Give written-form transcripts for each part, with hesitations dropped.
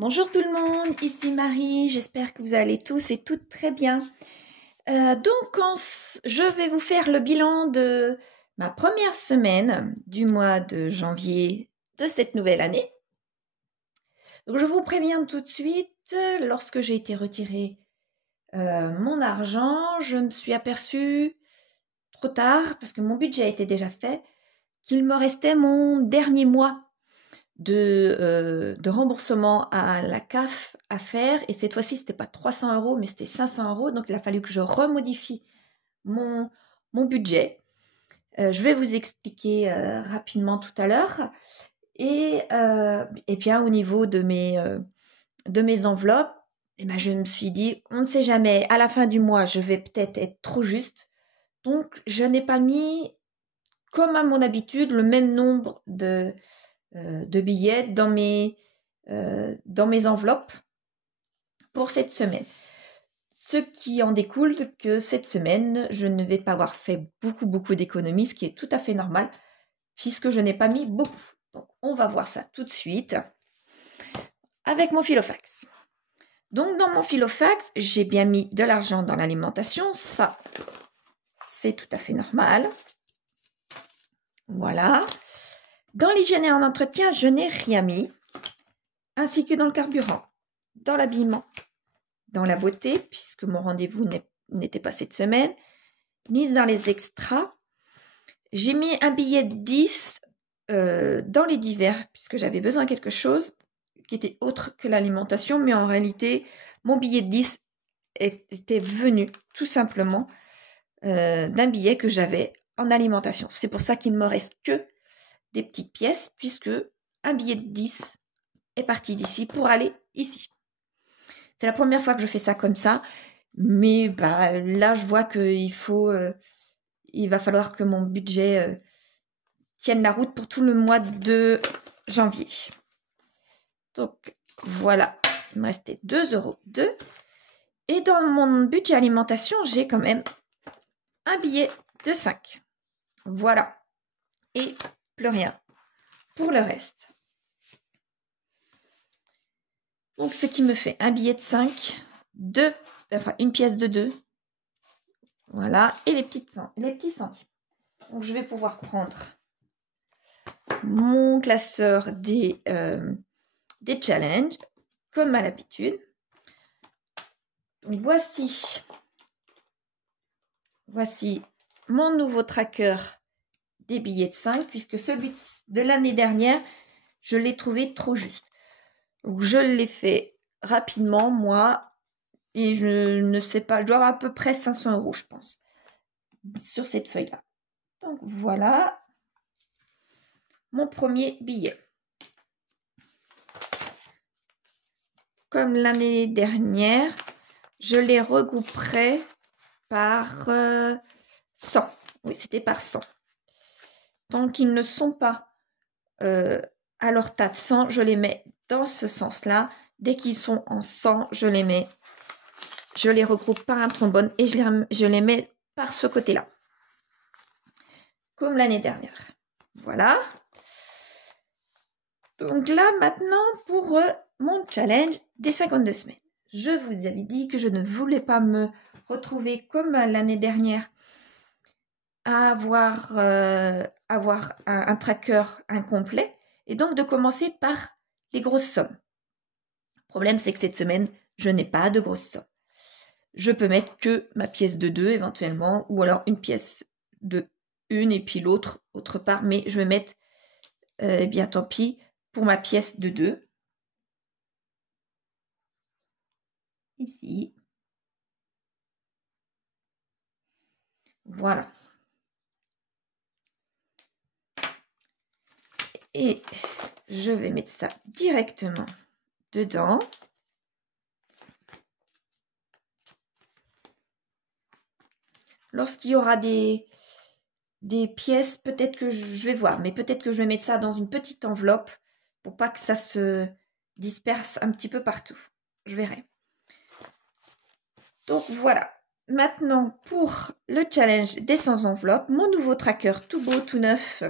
Bonjour tout le monde, ici Marie, j'espère que vous allez tous et toutes très bien. Je vais vous faire le bilan de ma première semaine du mois de janvier de cette nouvelle année. Donc, je vous préviens tout de suite, lorsque j'ai été retirer mon argent, je me suis aperçue trop tard, parce que mon budget était déjà fait, qu'il me restait mon dernier mois de remboursement à la CAF à faire. Et cette fois-ci, ce n'était pas 300 €, mais c'était 500 €. Donc, il a fallu que je remodifie mon budget. Je vais vous expliquer rapidement tout à l'heure. Et bien, au niveau de mes enveloppes, je me suis dit, on ne sait jamais, à la fin du mois, je vais peut-être être trop juste. Donc, je n'ai pas mis, comme à mon habitude, le même nombre de billets dans mes enveloppes pour cette semaine. Ce qui en découle que cette semaine, je ne vais pas avoir fait beaucoup d'économies, ce qui est tout à fait normal, puisque je n'ai pas mis beaucoup. Donc, on va voir ça tout de suite avec mon Filofax. Donc, dans mon Filofax, j'ai bien mis de l'argent dans l'alimentation. Ça, c'est tout à fait normal. Voilà. Dans l'hygiène et en entretien, je n'ai rien mis, ainsi que dans le carburant, dans l'habillement, dans la beauté, puisque mon rendez-vous n'était pas cette semaine, ni dans les extras. J'ai mis un billet de 10 dans les divers, puisque j'avais besoin de quelque chose qui était autre que l'alimentation, mais en réalité, mon billet de 10 était venu tout simplement d'un billet que j'avais en alimentation. C'est pour ça qu'il ne me reste que des petites pièces, puisque un billet de 10 est parti d'ici pour aller ici. C'est la première fois que je fais ça comme ça, mais là je vois qu'il va falloir que mon budget tienne la route pour tout le mois de janvier. Donc voilà, il me restait 2,02 €. Et dans mon budget alimentation, j'ai quand même un billet de 5. Voilà. Et plus rien pour le reste. Donc, ce qui me fait un billet de 5, une pièce de 2. Voilà. Et les petits centimes. Donc, je vais pouvoir prendre mon classeur des challenges, comme à l'habitude. Donc, voici mon nouveau tracker des billets de 5, puisque celui de l'année dernière, je l'ai trouvé trop juste. Donc, je l'ai fait rapidement, moi, et je ne sais pas, je dois avoir à peu près 500 €, je pense, sur cette feuille-là. Donc, voilà mon premier billet. Comme l'année dernière, je les regrouperai par 100. Oui, c'était par 100. Donc, ils ne sont pas à leur tas de 100, je les mets dans ce sens-là. Dès qu'ils sont en 100, je les regroupe par un trombone et je les mets par ce côté-là. Comme l'année dernière. Voilà. Donc là, maintenant, pour mon challenge des 52 semaines. Je vous avais dit que je ne voulais pas me retrouver comme l'année dernière à avoir un tracker incomplet et donc de commencer par les grosses sommes. Le problème, c'est que cette semaine, je n'ai pas de grosses sommes. Je peux mettre que ma pièce de 2 éventuellement, ou alors une pièce de 1 et puis l'autre autre part, mais je vais mettre, bien tant pis, pour ma pièce de 2. Ici. Voilà. Et je vais mettre ça directement dedans. Lorsqu'il y aura des pièces, peut-être que je vais voir, mais peut-être que je vais mettre ça dans une petite enveloppe pour pas que ça se disperse un petit peu partout. Je verrai. Donc voilà. Maintenant, pour le challenge des 100 enveloppes, mon nouveau tracker tout beau, tout neuf.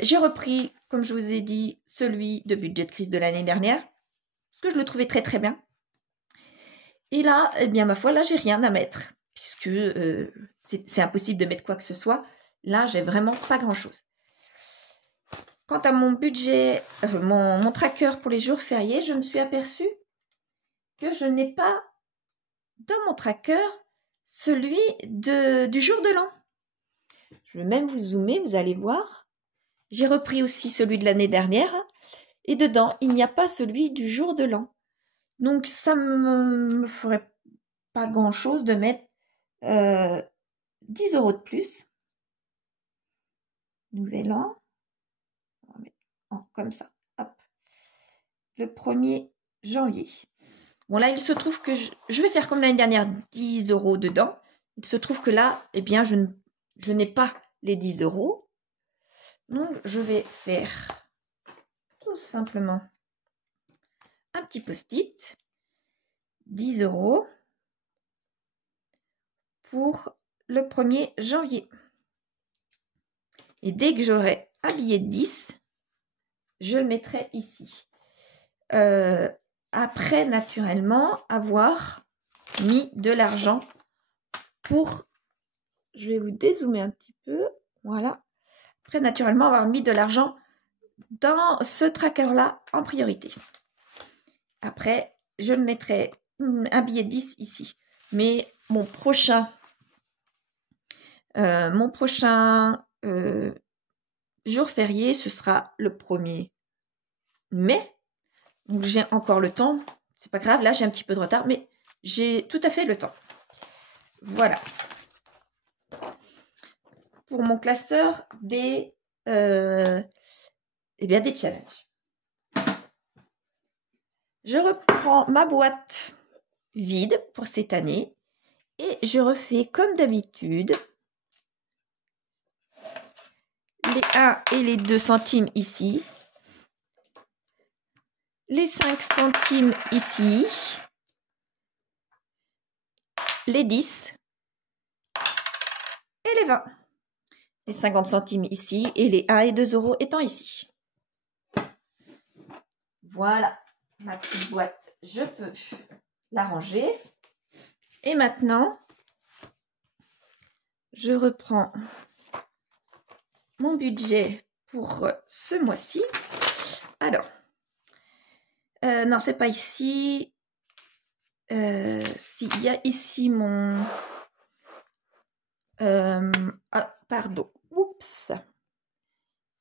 J'ai repris, comme je vous ai dit, celui de budget de crise de l'année dernière. que je le trouvais très très bien. Et là, eh bien ma foi, là j'ai rien à mettre, puisque c'est impossible de mettre quoi que ce soit. Là, j'ai vraiment pas grand-chose. Quant à mon budget, mon tracker pour les jours fériés, je me suis aperçue que je n'ai pas dans mon tracker celui du jour de l'an. Je vais même vous zoomer, vous allez voir. J'ai repris aussi celui de l'année dernière. Et dedans, il n'y a pas celui du jour de l'an. Donc, ça me ferait pas grand-chose de mettre 10 € de plus. Nouvel an. On va mettre comme ça. Hop. Le 1er janvier. Bon, là, il se trouve que je vais faire comme l'année dernière, 10 € dedans. Il se trouve que là, eh bien, je n'ai pas les 10 €. Donc, je vais faire tout simplement un petit post-it. 10 € pour le 1er janvier. Et dès que j'aurai un billet de 10, je le mettrai ici. Après, naturellement, avoir mis de l'argent pour... Je vais vous dézoomer un petit peu. Voilà. Après, naturellement, avoir mis de l'argent dans ce tracker-là en priorité. Après, je le mettrai un billet de 10 ici. Mais mon prochain jour férié, ce sera le 1er mai. Donc, j'ai encore le temps. C'est pas grave, là, j'ai un petit peu de retard, mais j'ai tout à fait le temps. Voilà. Pour mon classeur des challenges. Je reprends ma boîte vide pour cette année et je refais comme d'habitude les 1 et les 2 centimes ici, les 5 centimes ici, les 10 et les 20, les 50 centimes ici et les 1 et 2 € étant ici. Voilà, ma petite boîte, je peux la ranger. Et maintenant, je reprends mon budget pour ce mois-ci. Alors, non, c'est pas ici. Si, il y a ici mon... pardon. Oups.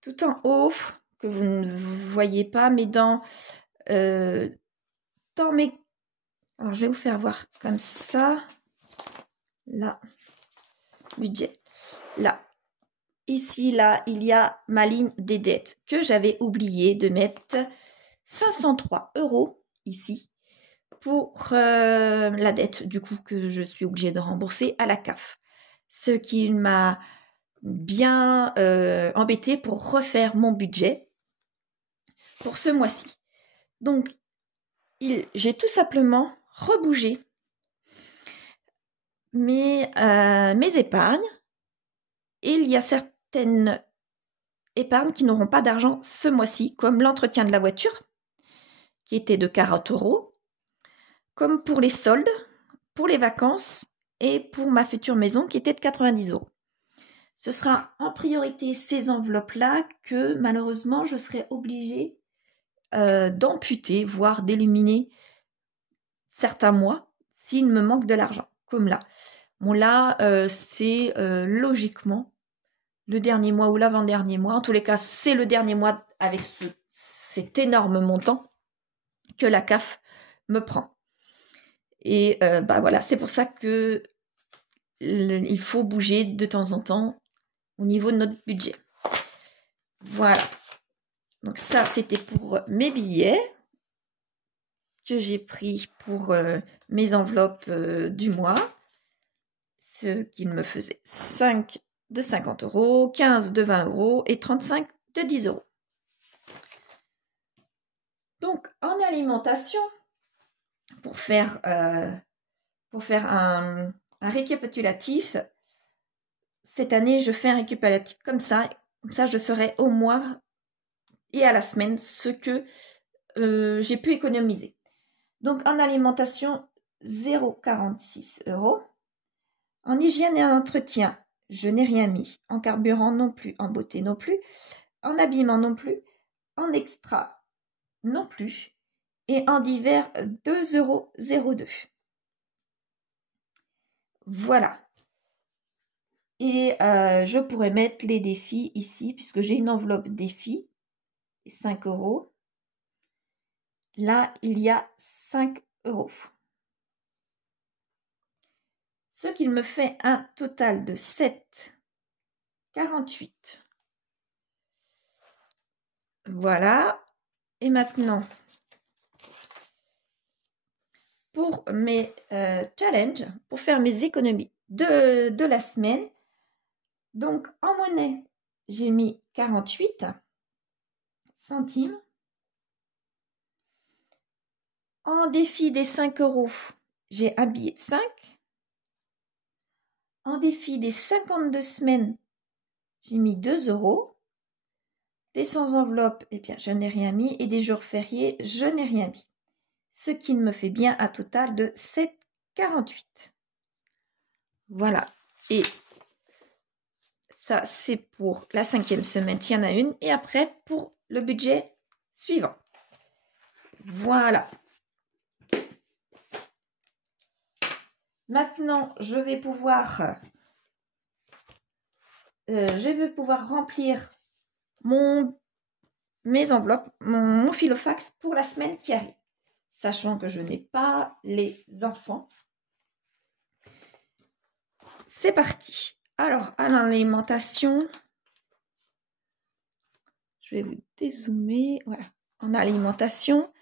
Tout en haut, que vous ne voyez pas, mais dans mes... Alors, je vais vous faire voir comme ça. Là, budget. Là. Ici, là, il y a ma ligne des dettes que j'avais oublié de mettre 503 € ici pour la dette du coup que je suis obligée de rembourser à la CAF. Ce qui m'a bien embêté pour refaire mon budget pour ce mois-ci. Donc, j'ai tout simplement rebougé mes épargnes. Et il y a certaines épargnes qui n'auront pas d'argent ce mois-ci, comme l'entretien de la voiture, qui était de 40 €, comme pour les soldes, pour les vacances et pour ma future maison, qui était de 90 €. Ce sera en priorité ces enveloppes-là que malheureusement je serai obligée d'amputer, voire d'éliminer certains mois s'il me manque de l'argent, comme là. Bon là, c'est logiquement le dernier mois ou l'avant-dernier mois. En tous les cas, c'est le dernier mois avec cet énorme montant que la CAF me prend. Et voilà, c'est pour ça que il faut bouger de temps en temps au niveau de notre budget. Voilà. Donc ça, c'était pour mes billets que j'ai pris pour mes enveloppes du mois. Ce qui me faisait 5 de 50 €, 15 de 20 € et 35 de 10 €. Donc, en alimentation, pour faire un récapitulatif, cette année, je fais un récapitulatif comme ça. Comme ça, je saurai au mois et à la semaine ce que j'ai pu économiser. Donc en alimentation, 0,46 €. En hygiène et en entretien, je n'ai rien mis. En carburant non plus, en beauté non plus, en habillement non plus, en extra non plus, et en divers 2,02 €. Voilà. Et je pourrais mettre les défis ici, puisque j'ai une enveloppe défis, 5 €. Là, il y a 5 €. Ce qui me fait un total de 7,48 €. Voilà. Et maintenant, pour mes challenges, pour faire mes économies de la semaine, donc en monnaie, j'ai mis 48 centimes. En défi des 5 €, j'ai un billet de 5. En défi des 52 semaines, j'ai mis 2 €. Des sans enveloppe, eh bien, je n'ai rien mis. Et des jours fériés, je n'ai rien mis. Ce qui me fait bien un total de 7,48 €. Voilà. Et ça, c'est pour la 5e semaine, il y en a une. Et après, pour le budget suivant. Voilà. Maintenant, je vais pouvoir remplir mes enveloppes, mon filofax pour la semaine qui arrive. Sachant que je n'ai pas les enfants. C'est parti. Alors, à l'alimentation, je vais vous dézoomer. Voilà. En alimentation,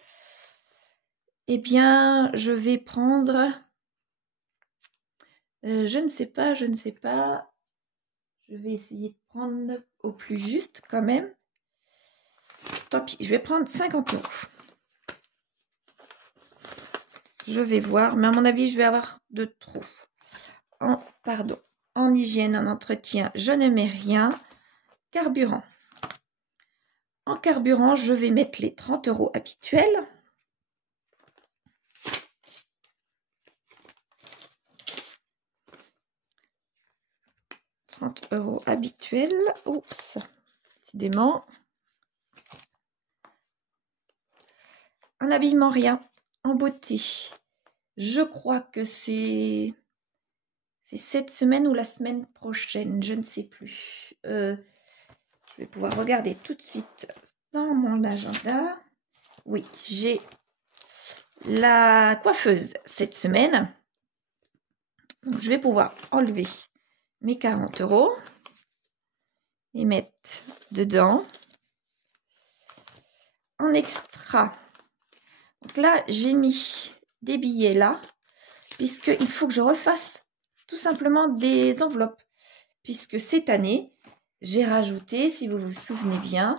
eh bien, je vais prendre... je ne sais pas. Je vais essayer de prendre au plus juste quand même. Tant pis, je vais prendre 50 €. Je vais voir, mais à mon avis, je vais avoir de trop. En hygiène, en entretien, je ne mets rien. Carburant. En carburant, je vais mettre les 30 € habituels. Habituels. Oups, décidément. En habillement, rien. En beauté, je crois que c'est cette semaine ou la semaine prochaine, je ne sais plus. Je vais pouvoir regarder tout de suite dans mon agenda. Oui, j'ai la coiffeuse cette semaine. Donc, je vais pouvoir enlever mes 40 € et mettre dedans. En extra, donc là, j'ai mis des billets là, puisqu'il faut que je refasse tout simplement des enveloppes. Puisque cette année, j'ai rajouté, si vous vous souvenez bien,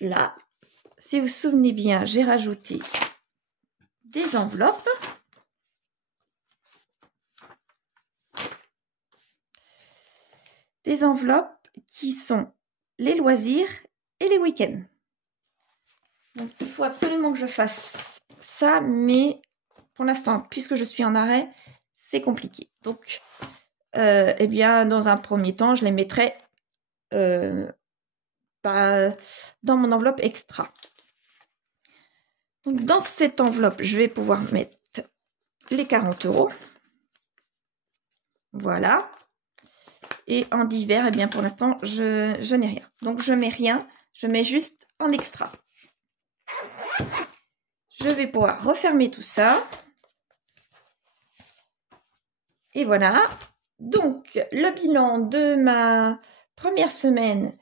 là, si vous vous souvenez bien, j'ai rajouté des enveloppes. Des enveloppes qui sont les loisirs et les week-ends. Donc, il faut absolument que je fasse ça, mais pour l'instant, puisque je suis en arrêt, c'est compliqué. Donc, eh bien, dans un premier temps, je les mettrai dans mon enveloppe extra. Donc, dans cette enveloppe, je vais pouvoir mettre les 40 €. Voilà. Et en divers, eh bien, pour l'instant, je n'ai rien. Donc, je mets rien. Je mets juste en extra. Je vais pouvoir refermer tout ça. Et voilà. Donc, le bilan de ma première semaine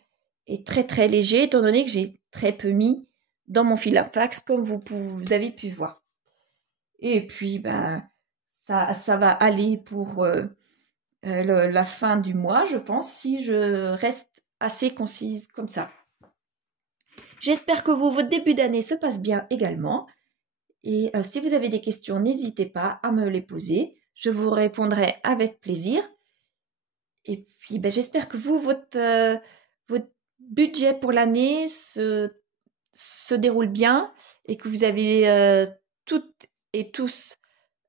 est très très léger, étant donné que j'ai très peu mis dans mon filofax, comme vous avez pu voir. Et puis, ben, ça va aller pour la fin du mois, je pense, si je reste assez concise comme ça. J'espère que votre début d'année se passe bien également. Et si vous avez des questions, n'hésitez pas à me les poser. Je vous répondrai avec plaisir. Et puis, ben, j'espère que votre budget pour l'année se déroule bien et que vous avez toutes et tous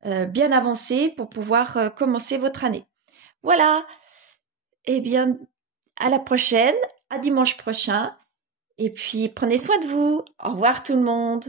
bien avancés pour pouvoir commencer votre année. Voilà, eh bien, à la prochaine, à dimanche prochain, et puis prenez soin de vous. Au revoir tout le monde.